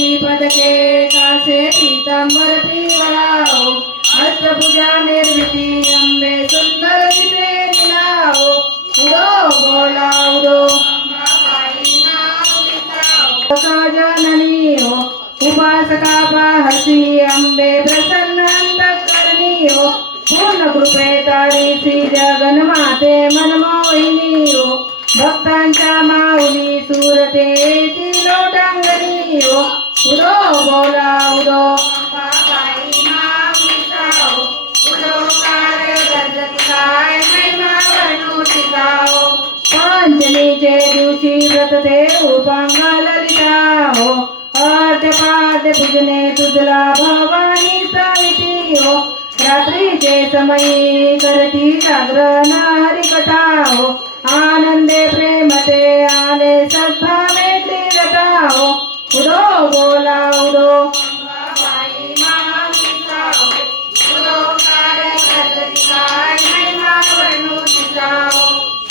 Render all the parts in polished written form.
दिवशी पदके कासे पीतांबर पिवळाओ अष्टभुजा निर्मिती अंबे सुंदर दिसे निलाओ उडो बोला उडो जननी हो उपासका पाहसी अंबे प्रसन्न अंतःकरणी हो पूर्ण कृपे तारीसी जगन्माते मनमोहिनी हो भक्तांच्या माऊली सुरते ती लोटांगणी हो उडो बोला उडो पंचमीचे दिवशी व्रत ते उपांगा ललिता हो अर्धपाद्य पूजने तुझला भवानी सावित्री हो रात्रीचे समयी करती जागरण हरिकथा हो आनंदे प्रेमते आले सद्भावे त्रिरता हो उडो बोला उडो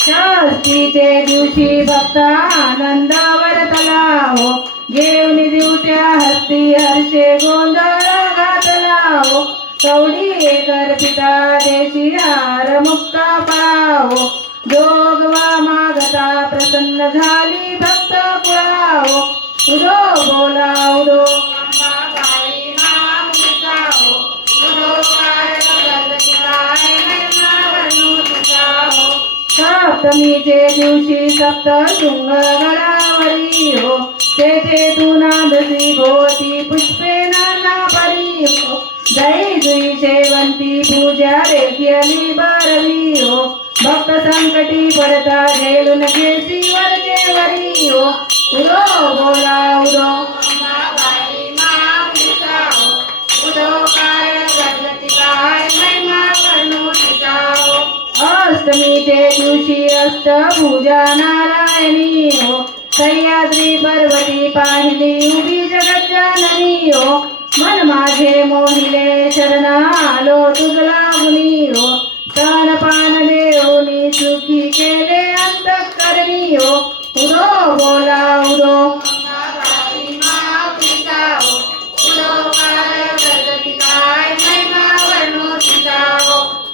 षष्टीचे दिवशी भक्त आनंद वर्तला हो घेऊन दिवट्या हस्ती हर्षे गोंधळ घातला हो कवडी एकर पिता देशी हार मुक्ता पळावो जोगवा मागता प्रसन्न झाली भक्त कुळावो उडो बोला उडो सप्तमीचे दिवशी सप्तशृंग गडावरी हो तेथे तू नांदसी भोवती पुष्पे नाना परी हो जय जुई शेवंती पूजा रे केली बारवी हो भक्त संकटी पडता झेलून घेसी वरचे वरी हो उडो बोला उडो अष्टमीचे दिवशी अष्टभुजा नारायणी हो सह्याद्री पर्वती पाहिली उभी जगज्जननी हो मन माझे मोहिले शरण आलो तुझला मुनी हो स्तनपान देऊनी सुखी केले अंतःकरणी हो उडो बोला उडो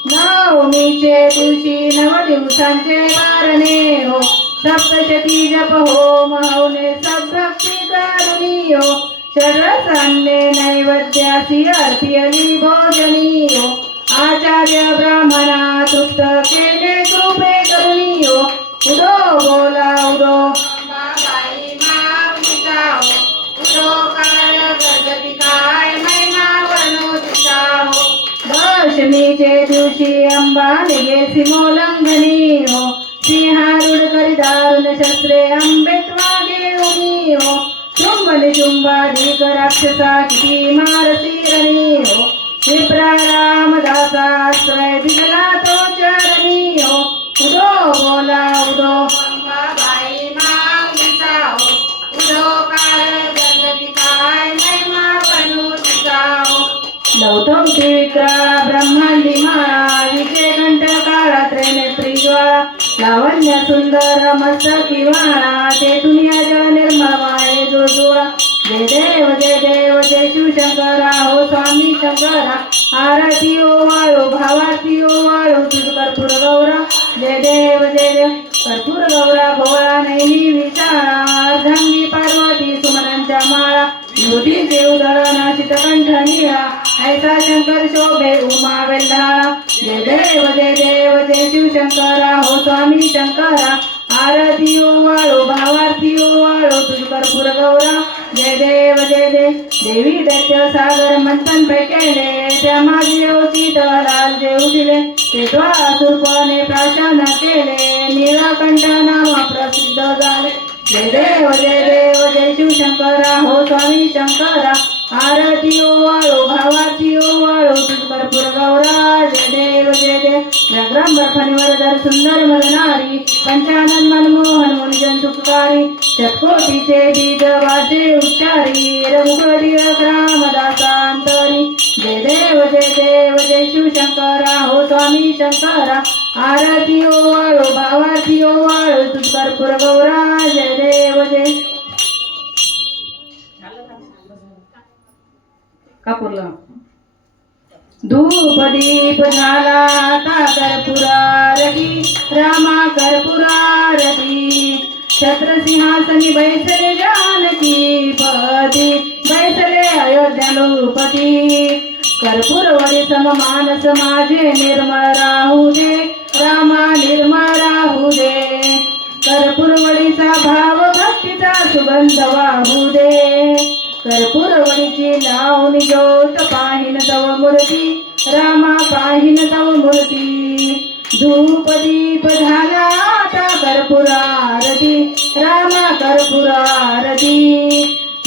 नवमीचे दिवशी नव दिवसांचे वारणे हो सप्तशती जप हो मौने सद्भक्ती करुणी हो शरसान्ने नैवेद्यासी अर्पियली भोजनी हो आचार्य ब्राह्मणा तृप्त केले कृपे करुणी हो उडो बोला उडो दशमीचे दिवशी अंबा निघेसी मोलंघनी हो सिंहारूढ करी दारुण शस्त्रे अंबेत्वा घेऊनी हो शुंभ निशुंभाधिक राक्षसा किती मारसी रणी हो विप्रा रामदासाश्रय दिसला तो चरणी हो उडो बोला उडो गौतम त्रिविक्रा ब्रह्मांडी माळा विजय घंट काळा त्रिनेत्री ज्वाळा लावण्य सुंदर मस्तकी वाळा ते दुनिया जळ निर्मळ वाळे जो जोळा जय देव जय शिवशंकरा हो स्वामी शंकरा आरती ओ वाळो भावाती ओ वाळो तुझ कर्पूर गौरा जय देव कर्पूर गौरा भोळा नैनी विचारा अर्धांगी पार्वती सुमनांच्या माळा योधीचे उदळण शीतकंठ निळा ऐसा शंकर शोभे उमा वेल्हाळा जय देव जय शिवशंकरा हो स्वामी शंकरा आरती ओ वाळो भावार्थी ओ वाळो तुझ कर्पूर गौरा जय देव देवी दैत्य सागर मंथन पेकेले त्या माझे ओचित लाल जे उठिले ते द्वासुरपणे प्राशन केले नीलकंठ नाव प्रसिद्ध झाले जय देव जय शिवशंकरा हो स्वामी शंकरा आरती ओ वाळो भावार्थी ओ वाळो तुझ कर्पूर गौरा जय देव व्याघ्रांबर फणीवर सुंदर मलनारी पंचानन मनमोहन मुनिजन सुखकारी शतकोटीचे बीज वाचे उच्चारी रघुपती रामदासांतरी जय देव जय शिवशंकरा हो स्वामी शंकरा आरती ओ वाळो भावार्थी ओ वाळो तुझ कर्पूर गौरा जय देव कापूरला धूप दीप झाला आता कर्पुरारती रामा कर्पुरारती छत्र सिंहासनी बैसले जानकी पती बैसले अयोध्या नृपती कर्पूरवडी सम मानस माझे निर्मळ राहू दे रामा निर्मळ राहू दे कर्पूरवडीचा भाव भक्तीचा सुगंध वाहू दे कर्पूरवडीची लावणी ज्योत पाहिन तव मूर्ती रामा पाहिन तव मूर्ती धूप दीप झाला आता कर्पूरारती रामा कर्पूरारती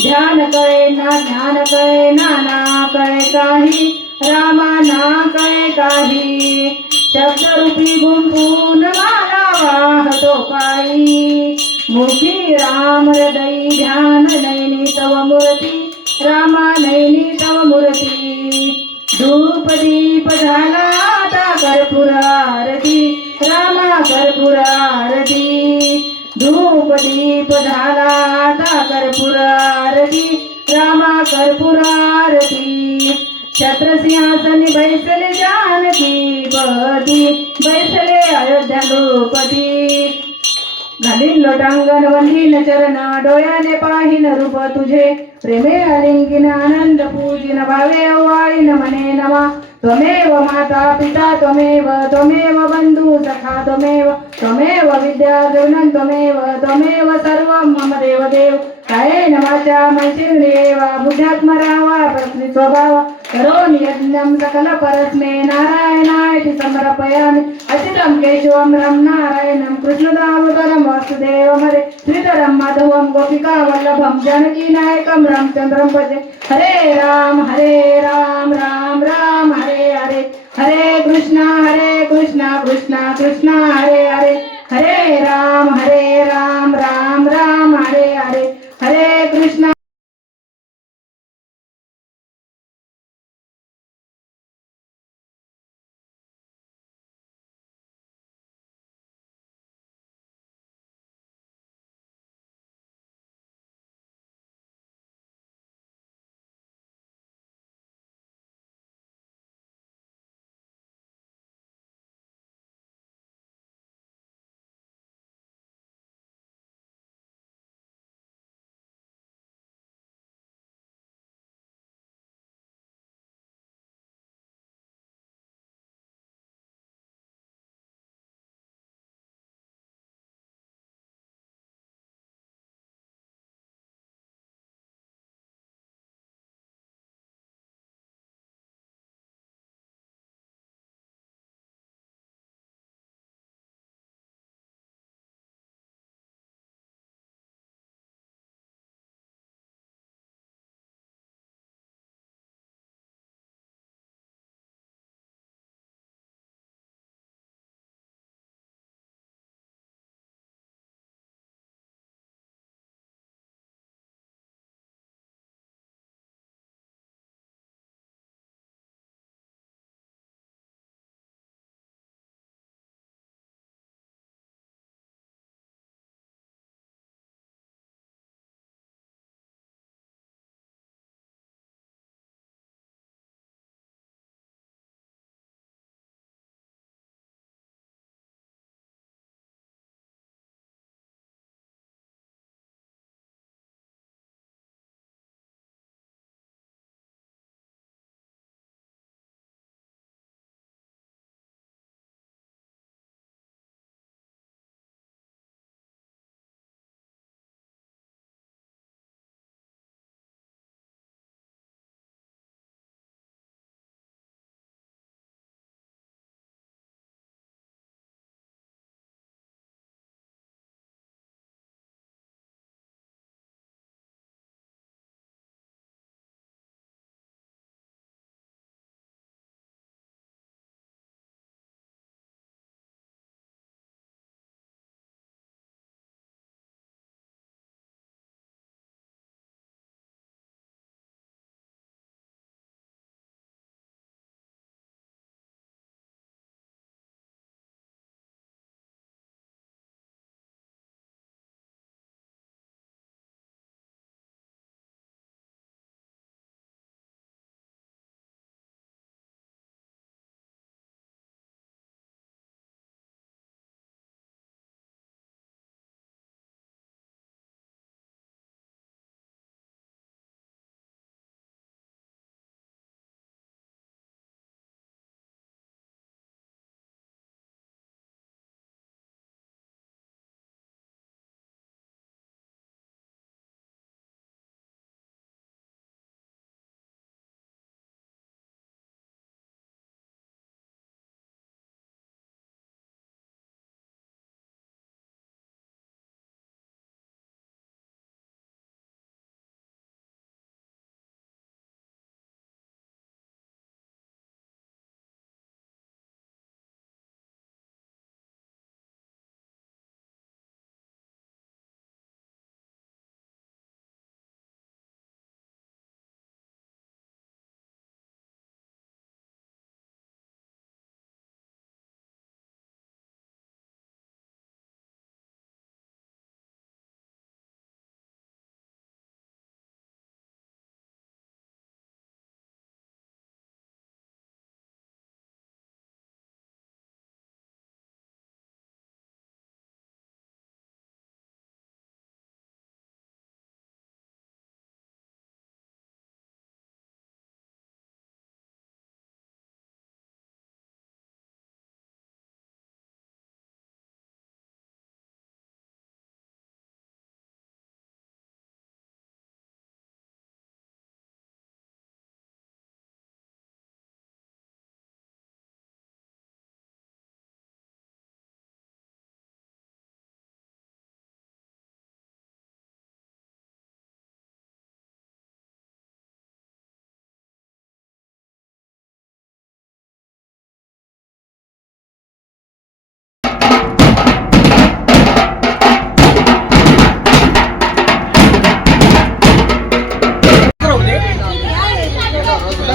ध्यान कळे ना ज्ञान कळे ना कळे काही रामा ना कळे काही शब्दरूपी गुंफून माला वाहतो पायी मुखी राम हृदयी ध्यान नैनी तव मूर्ती रामा नैनी तव मूर्ती धूप दीप झाला आता कर्पूरारती रामा कर्पूरारती धूप दीप झाला आता कर्पूरारती रामा कर्पूरारती छत्र सिंहासनी बैसले जानकी पती बैसले अयोध्या नृपती घालीन लोटांगण वंदीन चरण डोळ्याने पाहिन रूप तुझे प्रेमे अलिंगिन आनंद पूजिन भावे ओवाळीन मने नमा त्वमेव माता पिता त्वमेव बंधू सखा त्वमेव विद्या द्रविणं त्वमेव सर्वं मम देव कायेन वाचा मनसेन्द्रियेव बुद्ध्यात्मना वा प्रकृती स्वभाव करोमि यज्ञं सकल परस्मै नारायणाय समर्पयामि अच्युतं केशवं रं नारायणं कृष्णदामोदरं वासुदेवं हरे श्रीधरं माधवं गोपिका वल्लभं जानकी नायकं रामचन्द्रं भजे हरे राम राम राम हरे हरे हरे कृष्णा कृष्णा कृष्णा हरे हरे हरे राम राम राम हरे हरे हरे कृष्णा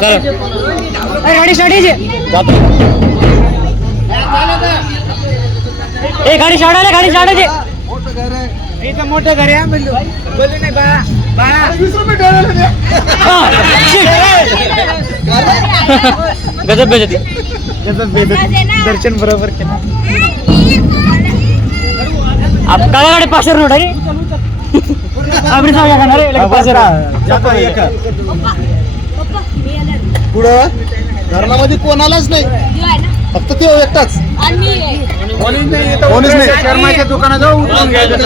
गाडी स्टार्ट गाडी स्टार्ट आले गाडी स्टार्ट इथं मोठं घर आहे बोलले नाही बाळा 20 रुपये गजब बेजती दर्शन बरोबर केलं आप काय गाडी 500 नोट आहे आपण सांगा खाणार आहे 500 पुढं धरणामध्ये कोणालाच नाही फक्त ते एकटाच कोणीच नाही शर्माच्या दुकानात जाऊ उतरून घ्यायचं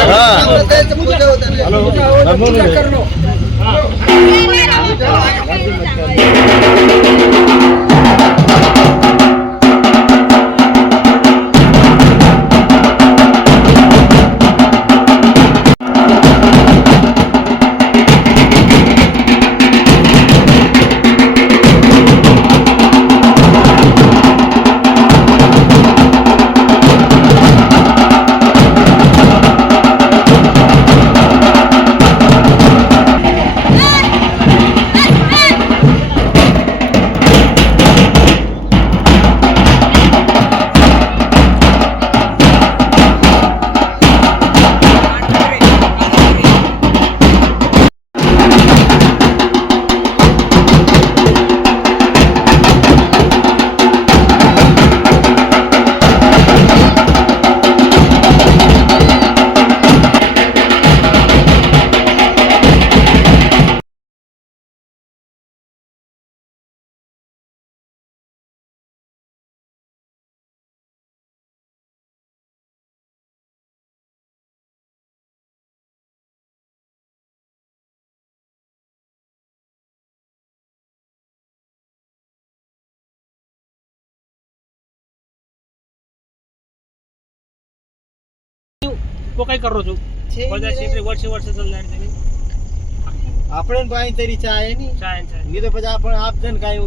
वो काय कर रहा तू वर्ष चालणार आपण पाहिजे तरी चाय नाही चाय आपण आप जण काय